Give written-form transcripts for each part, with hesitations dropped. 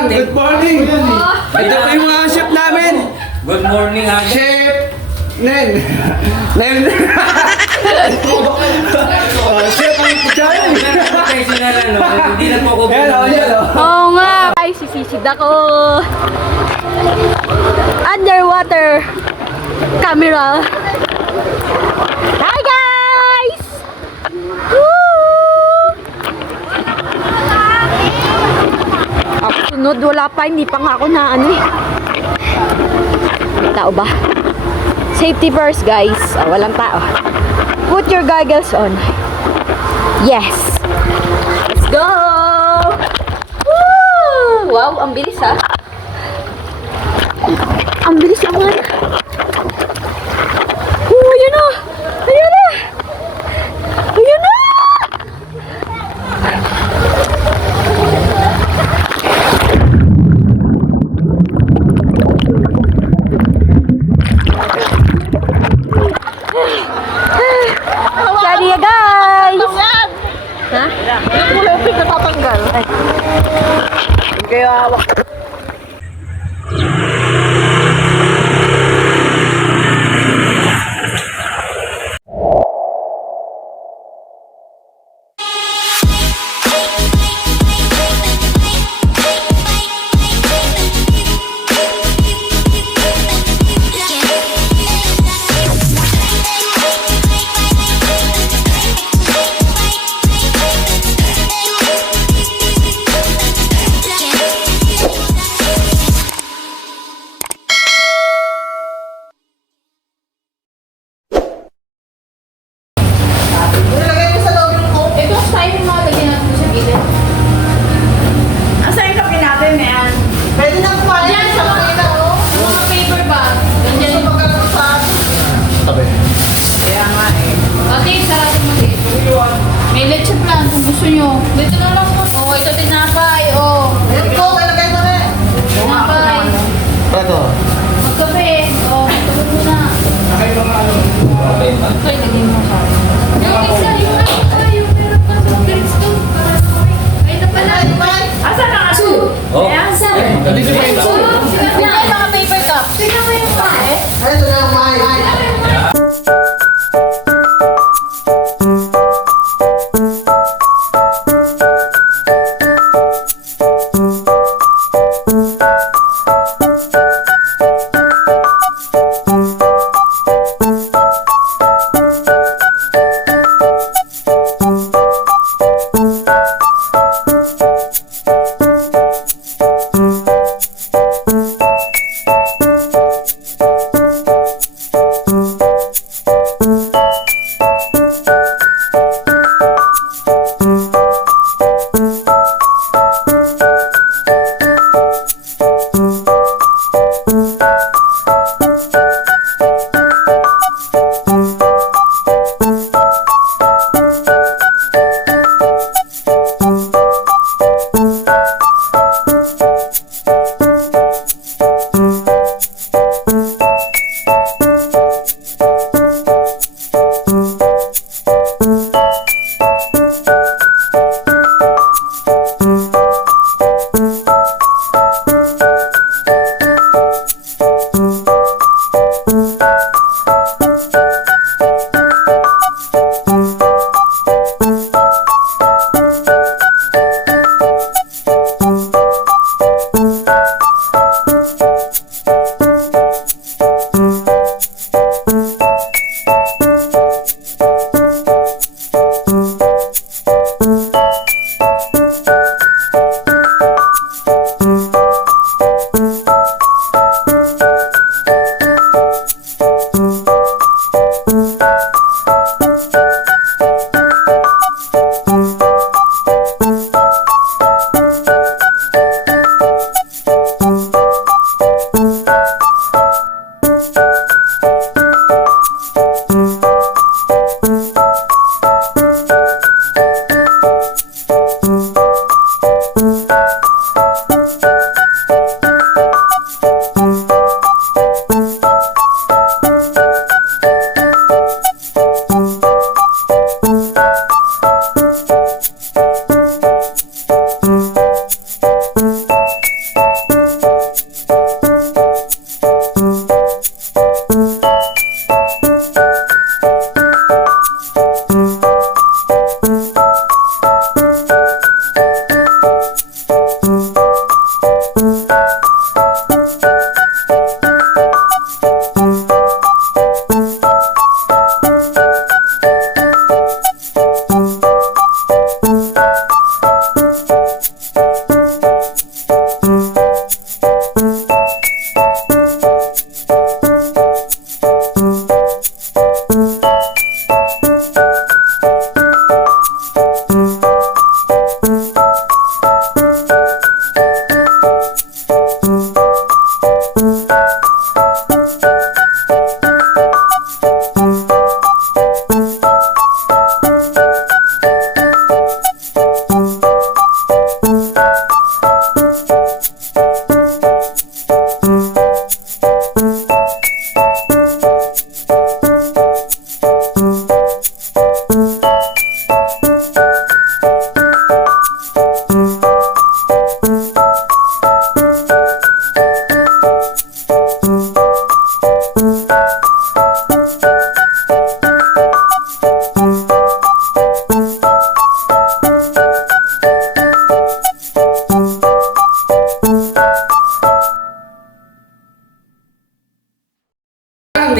Manang, good morning! Ito po yung mga chef namin! Good morning, ha? Chef! Nen! Nen! Chef ang kutsara! Professional, ano? Hindi na po ako. Yan o. Oo nga. Ay, sisisid ako. Underwater camera. Hi guys! Woo! Ako sunod, wala pa. Hindi pa nga ako na ano eh. Tao ba? Safety first guys. Oh, walang tao. Put your goggles on. Yes! Let's go! Woo! Wow, ang bilis ha. Ang bilis naman. Ayan na! Ayan na! Ayan na! Sorry ya guys! Ha? Yung kulay na tatanggal. Kaya hawak. May leche plan kung gusto nyo. Dito na lang po. Oh, ito tinapay. Oh. Ito, talagay mo na eh! Tinapay. Ito. Magkape. Oh, tugod mo na. Okay, Lagyan mo siya. Yung isa, yung yung meron pa sa drinks to. Ay, na pala. Asa na nga? Oh. Ayan, sa. Dito pa ito. Tingnan mo yung mga paper cup. Tingnan mo yung mga eh. Ito na ang may.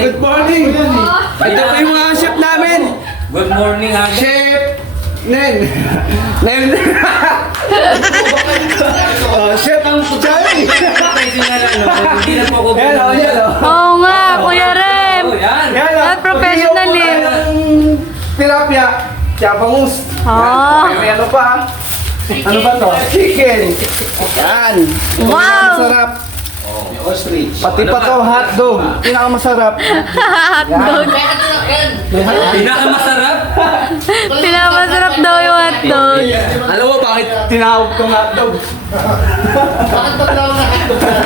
Good morning. Ito po yung mga chef namin. Good morning, Ate. Chef Nen. Nen. Chef ang Johnny. Professional ano, hindi na po ako Yan o, yan o. Oo nga, Kuya Rem. Oh, yan. Yan o. Yan, professional eh. Tilapia. Chabangus. Ah. May ano pa? Ano ba to? Chicken. Yan. Wow. Masarap. Pati pa to, hotdog. Pinakamasarap. Hotdog. Pinakamasarap. Pinamasarap daw yung hotdog. Alam mo bakit tinawag kong hotdog?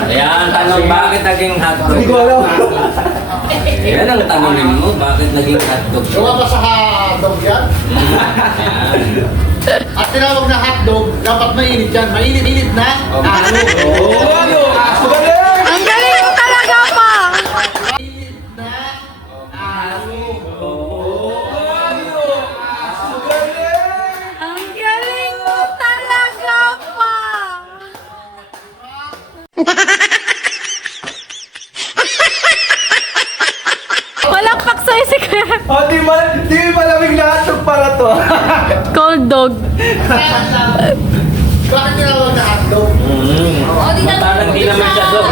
Ayan, tanong, bakit naging hotdog? Hindi ko alam. Yan ang tanongin mo, bakit naging hotdog? Gawa pa sa hotdog yan? At tinawag na hotdog, dapat mainit yan. Mainit-init na. Ang galing mo talaga pa. Ang galing mo talaga pa. Walang paksoy si Kuya. O, di malamig na hotdog para to. Cold dog. Bakit tinawag na hotdog? Parang di naman siya dog.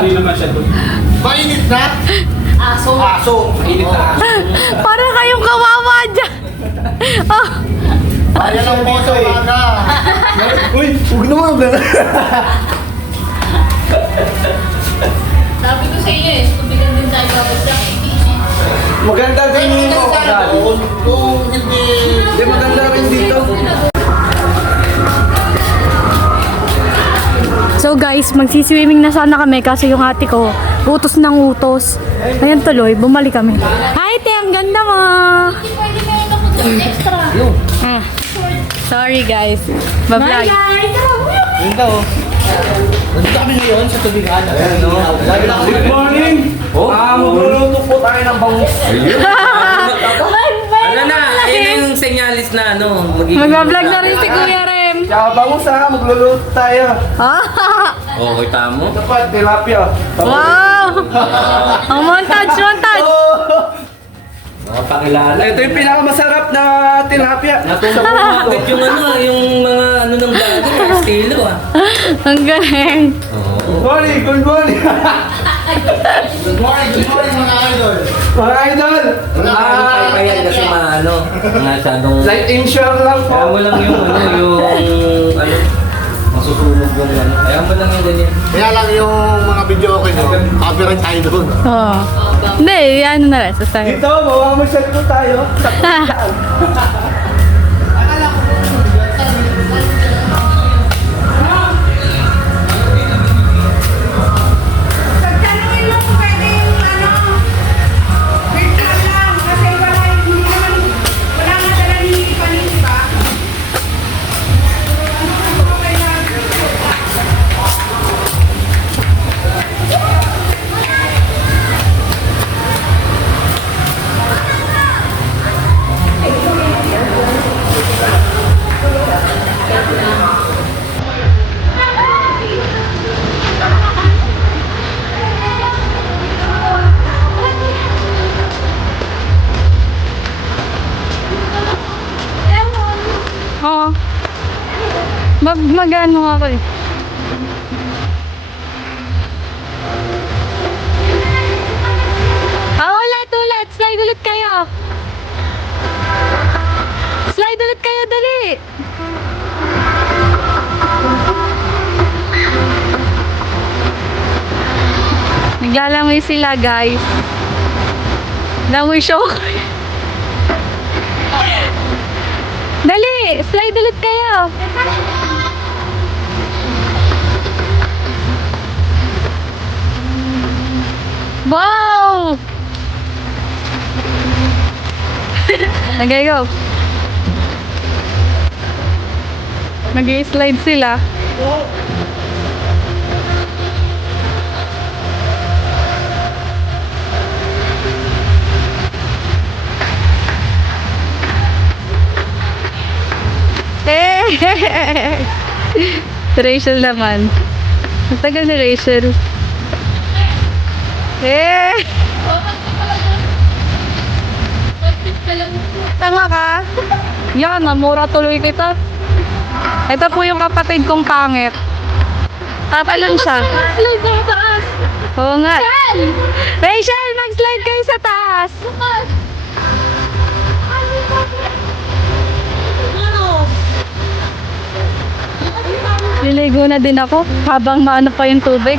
Hindi naman siya dog. Mainit na? Aso. Aso. Mainit na aso. Para kayong kawawa dyan. Oh. Ayan ang poso umaga. Uy, huwag naman. Sabi ko sa inyo eh, tubigan din tayo babagsak. Maganda din yung Kung hindi... Hindi maganda rin dito. So guys, magsiswimming na sana kami kasi yung ate ko, utos ng utos. Ayan tuloy, bumalik kami. Hi, te, ang ganda mo. Pwede meron ako doon extra. Ah, sorry guys. Bablog. Bye guys! Nandito kami ngayon sa tubigan. Good morning. Magluluto po tayo ng bangus. Ano na, ayun yung senyalis na ano. Magbablog na rin si Kuya Rem. Tsaka bangus ha, magluluto tayo. Oh, kita mo. Dapat, tilapia. Wow! Ang montage, montage. Pakilala. Ito yung pinakamasarap na tilapia. Natuto ko agad yung ano, yung mga ano ng vlogger, estilo ah. Ang galing. Good morning, good morning. Good morning mga idol. Mga idol. Ay pa yan kasi maano, masyadong... Light insure lang Kaya mo po. lang yung ano, masusunog yung ano. Kaya mo lang yung ganyan. Kaya lang yung mga video okay nyo. Copyright tayo doon. Oh. Hindi, ano na rin. Sa Dito, mawamasyal po tayo. Tanungin mo kung pwede yung virtual lang kasi wala nga dala ni Panis ba? Oo. Mag-ano ako eh. Ulit. Slide ulit kayo. Slide ulit kayo, dali. Naglalangoy sila, guys. Langoy show. Dali, slide ulit kayo. Wow! Okay, go. Nag-i-slide sila. Rachel naman. Ang tagal ni Rachel. Tanga ka? Yan, namura tuloy kita. Ito po yung kapatid kong pangit. Tatalon siya. Slide sa taas. Oo nga. Rachel, mag-slide kayo sa taas. Liligo na din ako habang maano pa yung tubig.